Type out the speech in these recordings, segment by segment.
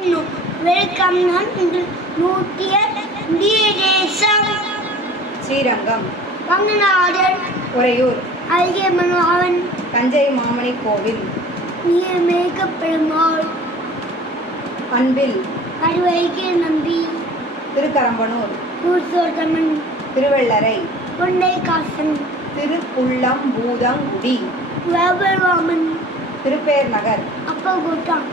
welcome நூற்றிய இந்திய தேசம் ஸ்ரீரங்கம், வங்கநாதர், உறையூர், அழகிய மனோகரன், தஞ்சை மாமணி கோவில், நீர்மேக பெருமாள், அன்பில், கருவைக்கிய நம்பி, திருக்கரம்பனூர், புருஷோத்தமன், திருவள்ளரை, பொன்னைக்காசன், திருப்புள்ளம்பூதங்குடி, வேவராமன், திருப்பேர் நகர், அப்பகோட்டான்,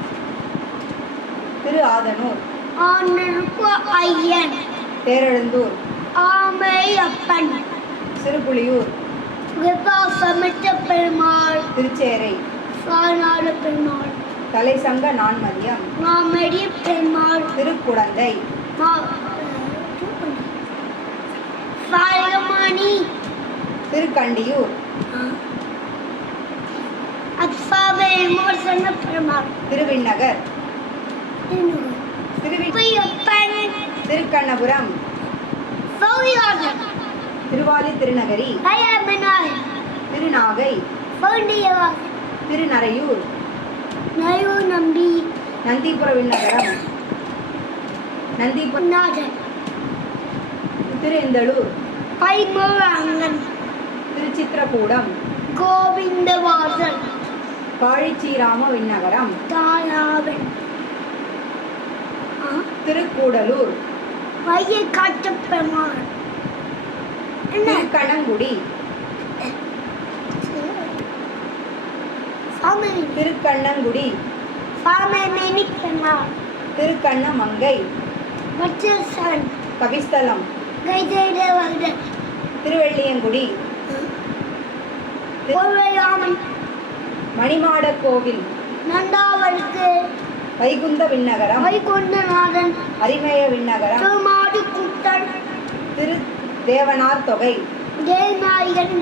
திரு ஆதனூர், ஆனருக்கு ஐயன், தேரெழுந்தூர், ஆமை அப்பன், சிறுபுலியூர், விபாசமித்த பெருமாள், திருச்சேரை, சாநாட பெருமாள், தலைசங்க நான்மதியம், மாமடி பெருமாள், திருக்குடந்தை, சாயகமாணி, திருக்கண்டியூர், அத்பாவை விமோசன பெருமாள், திருவிண்ணகர், திருப்பையப்பன், திருக்கண்ணபுரம், சௌரியாசன், திருவாலி திருநகரி, ஐயமனாய், திருநாகை, பண்டியவாசன், திருநரையூர், நயு நம்பி, நந்திபுர விண்ணகரம், நந்திபுர, நாதன், திருந்தளூர், பைமூரங்கன், திருச்சித்திரகூடம், கோவிந்தவாசன், காழிச்சீராம விண்ணகரம், தாராவன், திருக்கூடலூர், வையை காட்ட பெருமாள், திருக்கணங்குடி, திருக்கண்ணங்குடி, சாமி பெருமாள், திருக்கண்ணமங்கை, வச்சசன், கபிஸ்தலம், கைதேவர்கள், திருவெள்ளியங்குடி, கோவையாமன், மணிமாட கோவில், நண்டாவலுக்கு, வைகுந்த விண்ணகரம், வைகுண்டநாதன், அரிமய விண்ணகரம், திருமாடு கூட்டல், திரு தேவனார் தொகை, தேநாயகன்,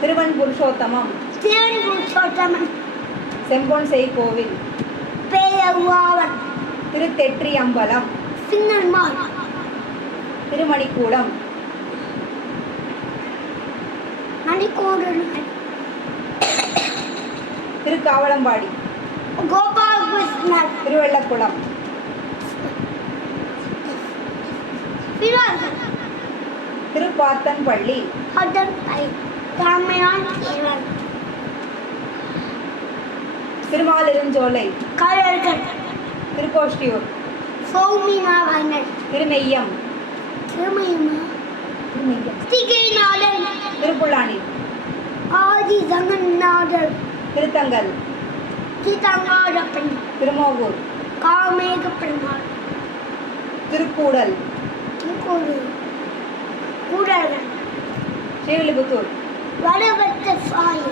திருவன் புருஷோத்தமம், தேன் புருஷோத்தமன், செம்பொன் செய் கோவில், பேயவாவன், திருத்தெற்றி அம்பலம், சிங்கன்மால், திருமணிக்கூடம், மணிக்கூடன், திருக்காவலம்பாடி, கோபால் கிருஷ்ணர், திருவெள்ளக்குளம், பிராசன், திருப்பாத்தன்பள்ளி, அதன் பை, ராமையான் தேவன், திருமாலிருஞ்சோலை, கயர்கள், திருக்கோஷ்டியூர், சௌமிநாதனர், திருமெய்யம், திருமயமா, திகைநாதன், திருப்புல்லானி, ஆதி ஜங்கநாதர், திருத்தங்கல், சீதாங்காரப்பன், திருமோகூர், காமேக பெருமாள், திருக்கூடல், திருக்கோடு, கூடர்கள், ஸ்ரீவில்லிபுத்தூர், வடவத்த சாயி,